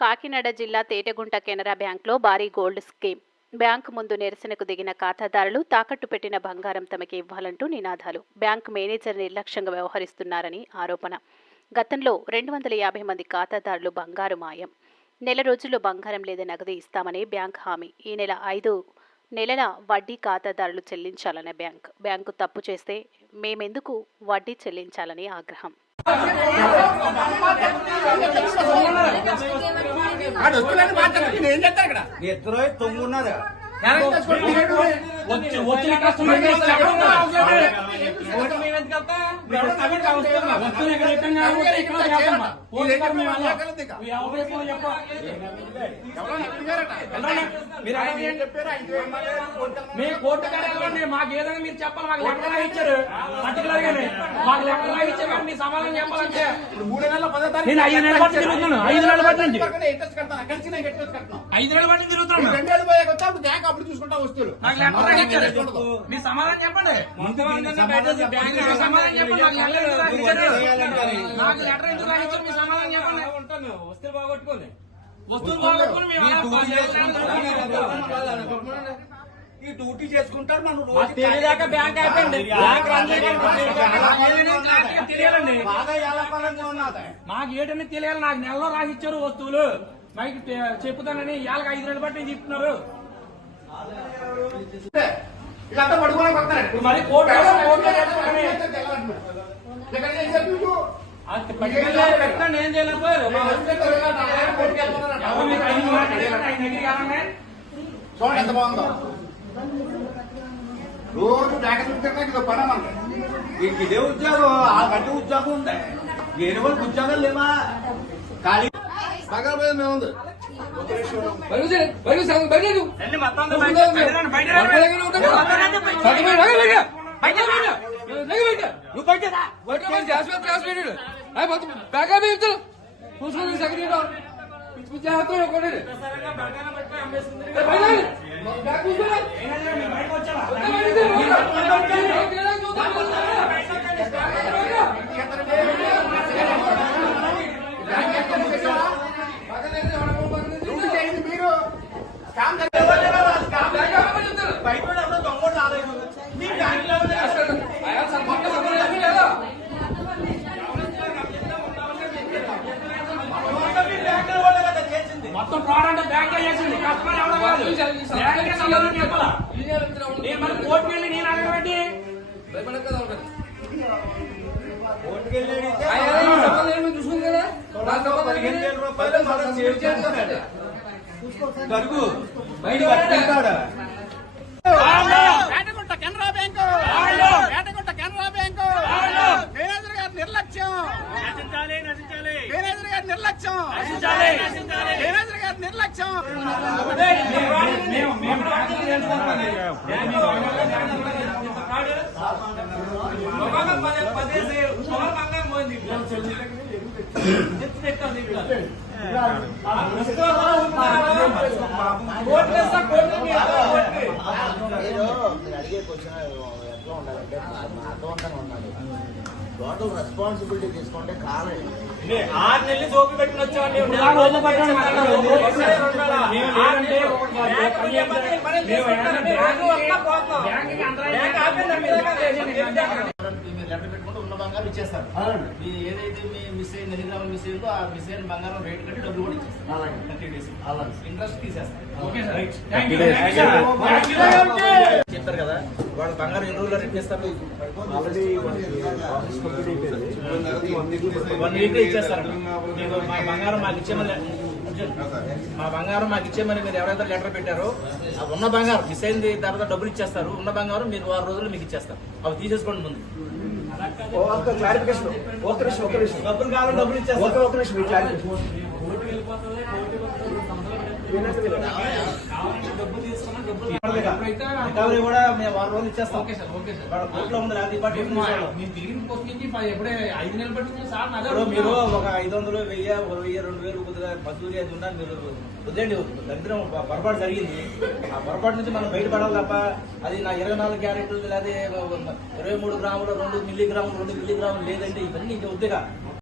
కాకినాడ జిల్లా తేటగుంట కెనరా బ్యాంక్లో భారీ గోల్డ్ స్కీమ్. బ్యాంకు ముందు నిరసనకు దిగిన ఖాతాదారులు తాకట్టు పెట్టిన బంగారం తమకి ఇవ్వాలంటూ నినాదాలు. బ్యాంకు మేనేజర్ నిర్లక్ష్యంగా వ్యవహరిస్తున్నారని ఆరోపణ. గతంలో 250 మంది ఖాతాదారులు బంగారు మాయం. నెల రోజుల్లో బంగారం లేదా నగదు ఇస్తామని బ్యాంక్ హామీ. ఈ నెల 5 నెలల వడ్డీ ఖాతాదారులు చెల్లించాలనే బ్యాంకు తప్పు చేస్తే మేమెందుకు వడ్డీ చెల్లించాలని ఆగ్రహం. మాకు ఏదైనా మీరు చెప్పాలి. మాకు లెక్కలా ఇచ్చారు పర్టికులర్ గానే మాకు లెక్కలా ఇచ్చారు. మీ సమాధానం చెప్పాలంటే నేను 5 నెలల బట్టి తిరుగుతున్నాను. 5 నెలల బట్టి నుంచి 5 నెలల బట్టి తిరుగుతున్నాను. అప్పుడు చూసుకుంటా వస్తువులు నాకు లెక్కలా ఇచ్చారు. మీ సమాధానం చెప్పండి. సమాధానం చెప్పండి. నాకు లెటర్ ఎందుకు రాయించారు? మీ సమాధానం చెప్పండి. వస్తువులు బాగొట్టుకోండి. వస్తువులు బాగొట్టుకుని ఈ డ్యూటీ చేసుకుంటారు. మనం తెలియదాకా బ్యాంక్ అయిపోయింది. తెలియాలండి. మాకు ఏటని తెలియాలి. నాకు నెలలో రాసిచ్చారు వస్తువులు. మాకు చెప్పుతానని ఇవాళ 5 నెలల బట్టి చెప్తున్నారు. ఇలాంతా పడుకోవడానికి మరి కోర్టు ఏం చేయలేదు. చూడండి ఎంత బాగుందో. రోజు ప్యాకెట్ ఇది పని మనకి. ఇదే ఉద్యోగం, ఆ గట్టి ఉద్యోగం ఉంది. వేరే వాళ్ళకి ఉద్యోగాలు లేవా? ఖాళీ పగలపోయేది మేము ఉంది. మొత్తం ఫ్రాడ్ అంటే బ్యాంక్ చేసింది. కస్టమర్ ఎవరో కాదు. చెప్పాలా? నేను మరి కోర్టుకు వెళ్ళి నేను అడగబెట్టి చూసుకుంది కదా. కెనరా బ్యాంకు మేనేజర్ గారి నిర్లక్ష్యం. మేనేజర్ గారి నిర్లక్ష్యం. మేనేజర్ గారి నిర్లక్ష్యం. అడిగే క్వశ్చన్ ఎట్లా ఉండాలంటే అర్థవంతంగా ఉండాలి. టోటల్ రెస్పాన్సిబిలిటీ తీసుకుంటే కాలం 6 నెలలు సోపి పెట్టిన వచ్చామండి. లెటర్ పెట్టుకుంటే ఉన్న బంగారం ఇచ్చేస్తారు. ఏదైతే మీ మిస్ అయింది 10 గ్రాములు మిస్ అయిందో ఆ మిస్ అయిన బంగారం రేట్ కట్టి డబ్బులు కూడా ఇచ్చేస్తారు. 30 days ఇంట్రెస్ట్ తీసేస్తారు. చెప్తారు కదా వాళ్ళు బంగారం ఎన్ని రోజుల్లో రేట్ చేస్తారు. ఆల్రెడీ 1 వీక్ ఇచ్చేస్తారు. మా బంగారం మాకు ఇచ్చేమని మీరు ఎవరైతే లెటర్ పెట్టారో ఉన్న బంగారం మిస్ అయింది తర్వాత డబ్బులు ఇచ్చేస్తారు. ఉన్న బంగారం మీరు 6 రోజులు మీకు ఇచ్చేస్తారు. అవి తీసేసుకోండి ముందు. డబ్బులు కావాలి, డబ్బులు ఇచ్చేస్తారు. రికవరీ కూడా మేము 6 రోజులు ఇచ్చేస్తాం. కోర్టులో ఉంది. మీరు ఒక 500, 1000, 2000 కొద్దిగా మద్దూరి అది ఉన్నా మీరు వద్దండి. దరిద్రం పొరపాటు జరిగింది. ఆ పొరపాటు నుంచి మనం బయటపడాలి తప్ప అది నా 24 క్యారెట్లు లేదా 23 గ్రాములు 2 మిల్లీగ్రాములు లేదంటే ఇవన్నీ వద్దుగా